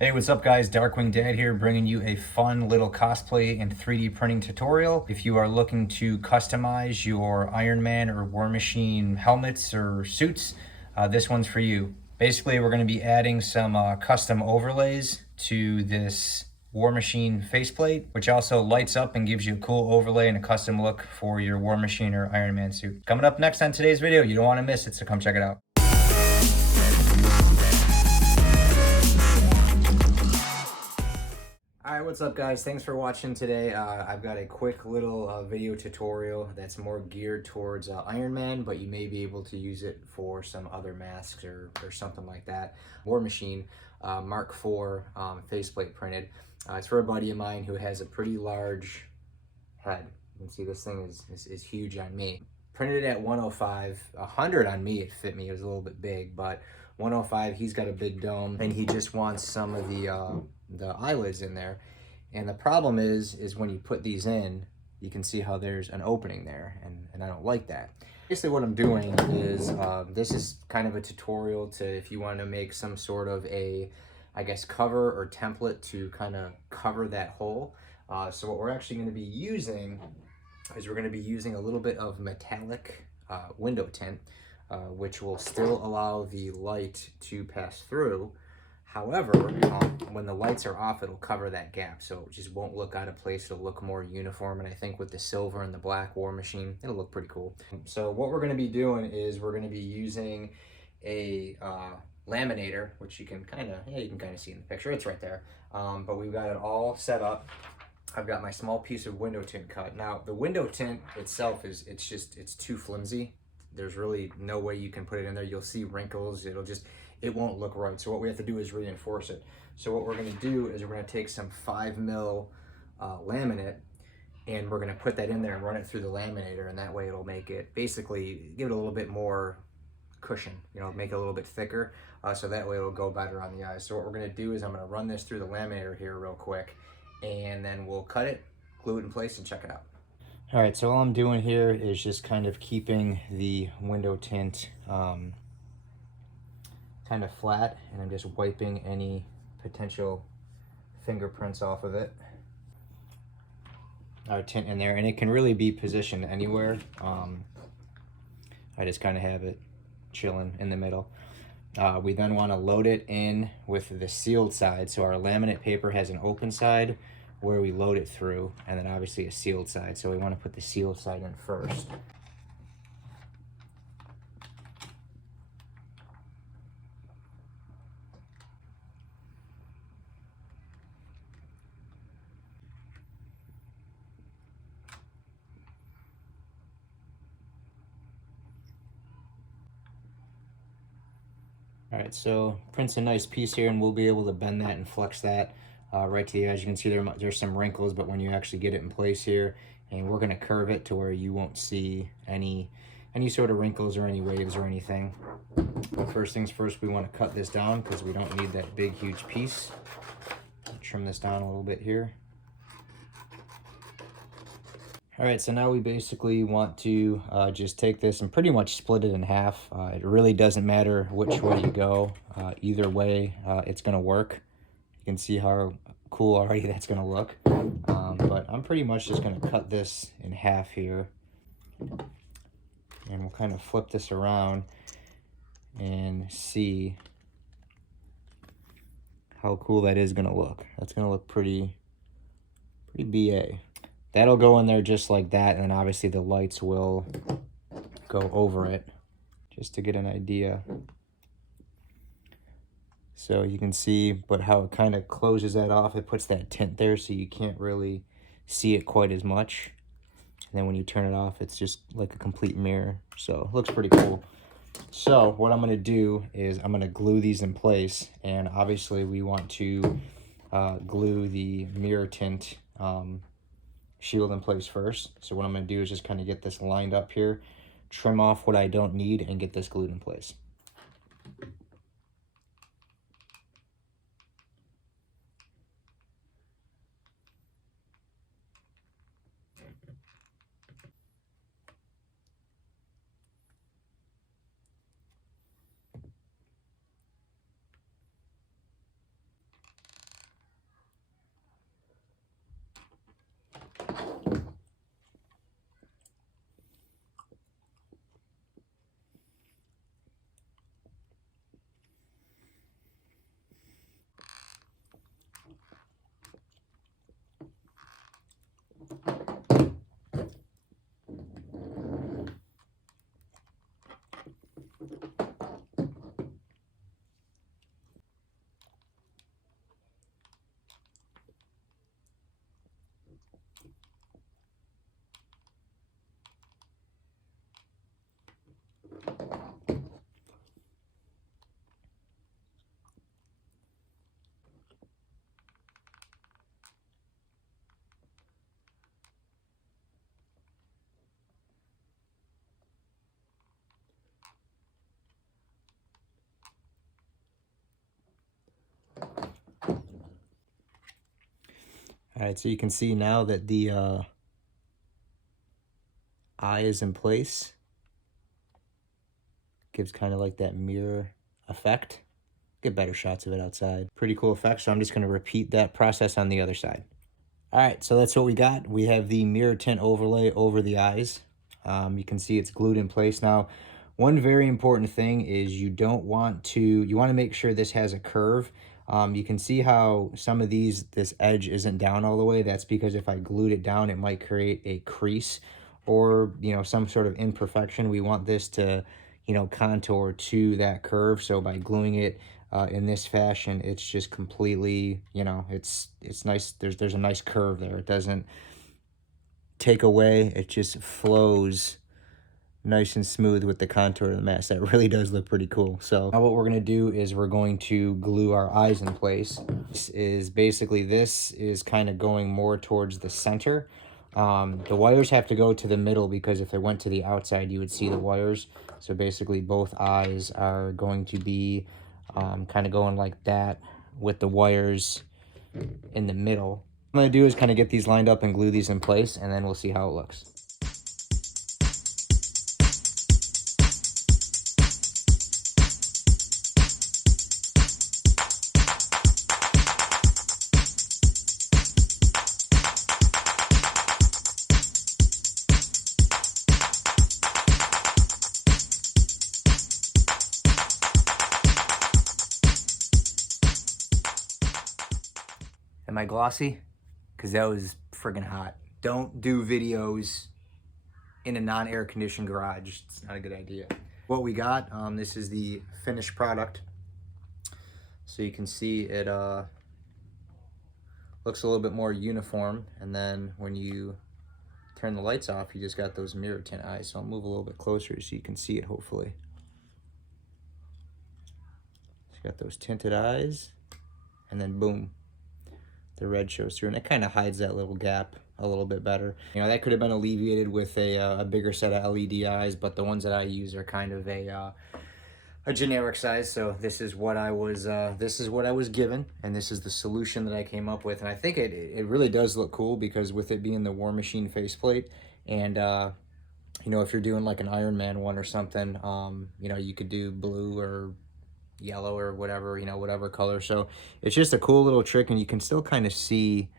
Hey, what's up guys? Darkwing Dad here, bringing you a fun little cosplay and 3D printing tutorial. If you are looking to customize your Iron Man or War Machine helmets or suits, this one's for you. Basically, we're going to be adding some custom overlays to this War Machine faceplate, which also lights up and gives you a cool overlay and a custom look for your War Machine or Iron Man suit. Coming up next on today's video, you don't want to miss it, so come check it out. Alright, what's up guys? Thanks for watching today. I've got a quick little video tutorial that's more geared towards Iron Man, but you may be able to use it for some other masks or something like that. War Machine Mark IV faceplate printed. It's for a buddy of mine who has a pretty large head. You can see this thing is huge on me. Printed it at 105, 100 on me, it fit me, it was a little bit big, but 105, he's got a big dome, and he just wants some of the eyelids in there. And the problem is when you put these in, you can see how there's an opening there, and I don't like that. Basically what I'm doing is, this is kind of a tutorial to if you want to make some sort of a, I guess, cover or template to kind of cover that hole. So what we're actually going to be using is we're going to be using a little bit of metallic window tint, which will still allow the light to pass through. However, when the lights are off, it'll cover that gap, so it just won't look out of place. It'll look more uniform, and I think with the silver and the black War Machine, it'll look pretty cool. So what we're going to be doing is we're going to be using a laminator, which you can kind of see in the picture. It's right there, but we've got it all set up. I've got my small piece of window tint cut. Now, the window tint itself it's too flimsy. There's really no way you can put it in there. You'll see wrinkles. It won't look right. So what we have to do is reinforce it. So what we're going to do is we're going to take some 5mm laminate, and we're going to put that in there and run it through the laminator, and that way it'll make it, basically give it a little bit more cushion, make it a little bit thicker, so that way it'll go better on the eyes. So what we're going to do is I'm going to run this through the laminator here real quick, and then we'll cut it, glue it in place, and check it out. All right, so all I'm doing here is just kind of keeping the window tint kind of flat, and I'm just wiping any potential fingerprints off of it. Our tint in there, and it can really be positioned anywhere. I just kind of have it chilling in the middle. We then want to load it in with the sealed side. So our laminate paper has an open side where we load it through, and then obviously a sealed side. So we want to put the sealed side in first. All right, so prints a nice piece here, and we'll be able to bend that and flex that right to the edge. You can see there's some wrinkles, but when you actually get it in place here, and we're going to curve it to where you won't see any sort of wrinkles or any waves or anything. But first things first, we want to cut this down because we don't need that big, huge piece. Trim this down a little bit here. All right, so now we basically want to just take this and pretty much split it in half. It really doesn't matter which way you go. Either way, it's gonna work. You can see how cool already that's gonna look. But I'm pretty much just gonna cut this in half here. And we'll kind of flip this around and see how cool that is gonna look. That's gonna look pretty BA. That'll go in there just like that, and then obviously the lights will go over it, just to get an idea. So you can see, but how it kind of closes that off, it puts that tint there so you can't really see it quite as much. And then when you turn it off, it's just like a complete mirror. So it looks pretty cool. So what I'm gonna do is I'm gonna glue these in place, and obviously we want to glue the mirror tint shield in place first. So what I'm going to do is just kind of get this lined up here, trim off what I don't need, and get this glued in place. All right, so you can see now that the eye is in place. Gives kind of like that mirror effect. Get better shots of it outside. Pretty cool effect, so I'm just going to repeat that process on the other side. All right, so that's what we got. We have the mirror tint overlay over the eyes. You can see it's glued in place. Now, one very important thing is you want to make sure this has a curve. You can see how some of this edge isn't down all the way. That's because if I glued it down, it might create a crease or, some sort of imperfection. We want this to, contour to that curve. So by gluing it in this fashion, it's just completely, it's nice. There's a nice curve there. It doesn't take away, it just flows nice and smooth with the contour of the mask. That really does look pretty cool. So now what we're going to do is we're going to glue our eyes in place. This is kind of going more towards the center. The wires have to go to the middle because if it went to the outside, you would see the wires. So basically both eyes are going to be kind of going like that with the wires in the middle. What I'm going to do is kind of get these lined up and glue these in place, and then we'll see how it looks. Am I glossy? Because that was friggin' hot. Don't do videos in a non-air conditioned garage. It's not a good idea. What we got, this is the finished product. So you can see it looks a little bit more uniform. And then when you turn the lights off, you just got those mirror tint eyes. So I'll move a little bit closer so you can see it, hopefully. So you got those tinted eyes, and then boom, the red shows through, and it kind of hides that little gap a little bit better. That could have been alleviated with a bigger set of LED eyes, but the ones that I use are kind of a generic size. So this is what I was given, and this is the solution that I came up with. And I think it really does look cool because with it being the War Machine faceplate, and if you're doing like an Iron Man one or something, you could do blue or yellow or whatever, whatever color. So it's just a cool little trick, and you can still kind of see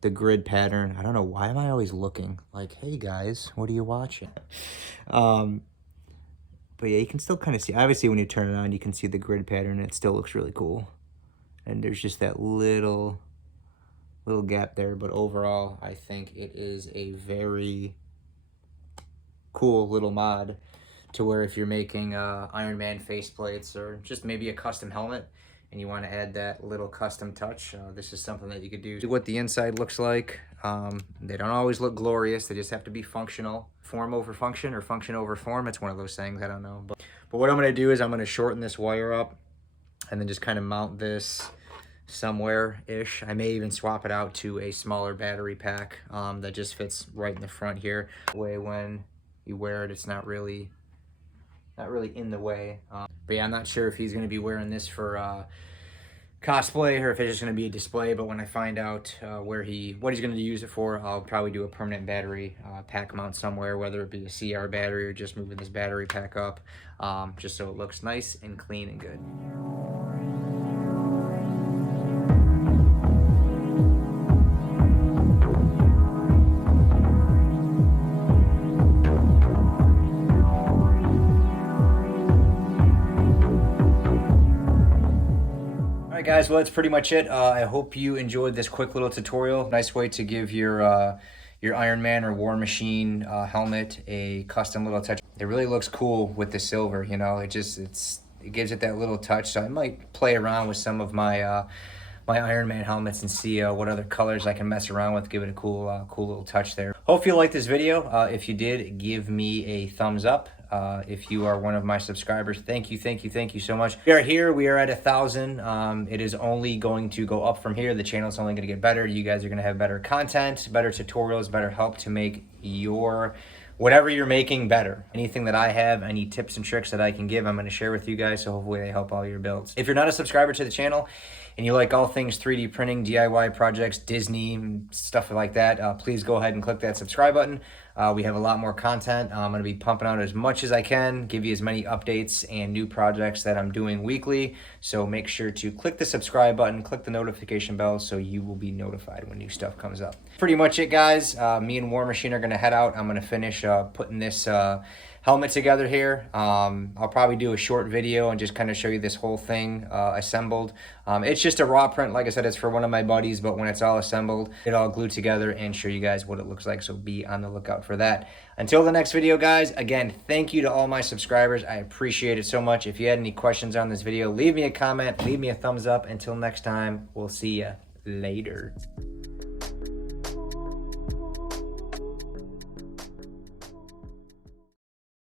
the grid pattern. I don't know, why am I always looking like, hey guys, what are you watching? But yeah, you can still kind of see, obviously when you turn it on, you can see the grid pattern. It still looks really cool. And there's just that little gap there. But overall, I think it is a very cool little mod to where if you're making Iron Man faceplates or just maybe a custom helmet and you want to add that little custom touch, this is something that you could do. What the inside looks like, they don't always look glorious. They just have to be functional. Form over function or function over form. It's one of those things, I don't know. But what I'm going to do is I'm going to shorten this wire up and then just kind of mount this somewhere-ish. I may even swap it out to a smaller battery pack that just fits right in the front here. That way when you wear it, it's not really in the way. But yeah, I'm not sure if he's going to be wearing this for cosplay or if it's just going to be a display. But when I find out what he's going to use it for, I'll probably do a permanent battery pack mount somewhere, whether it be a CR battery or just moving this battery pack up, just so it looks nice and clean and good. Alright guys, well that's pretty much it. I hope you enjoyed this quick little tutorial. Nice way to give your Iron Man or War Machine helmet a custom little touch. It really looks cool with the silver, it gives it that little touch. So I might play around with some of my my Iron Man helmets and see what other colors I can mess around with, give it a cool little touch there. Hope you liked this video. If you did, give me a thumbs up. If you are one of my subscribers, thank you so much. We are here, we are at 1,000. It is only going to go up from here. The channel is only going to get better. You guys are going to have better content, better tutorials, better help to make your whatever you're making better. Anything that I have, any tips and tricks that I can give, I'm going to share with you guys, so hopefully they help all your builds. If you're not a subscriber to the channel and you like all things 3D printing, DIY projects, Disney, stuff like that, please go ahead and click that subscribe button. We have a lot more content. I'm going to be pumping out as much as I can, give you as many updates and new projects that I'm doing weekly. So make sure to click the subscribe button, click the notification bell so you will be notified when new stuff comes up. Pretty much it, guys. Me and War Machine are going to head out. I'm going to finish putting this helmet together here. I'll probably do a short video and just kind of show you this whole thing assembled. It's just a raw print. Like I said, it's for one of my buddies, but when it's all assembled, it all glued together and show you guys what it looks like. So be on the lookout for that. Until the next video, guys, again, thank you to all my subscribers. I appreciate it so much. If you had any questions on this video, leave me a comment, leave me a thumbs up. Until next time, we'll see you later.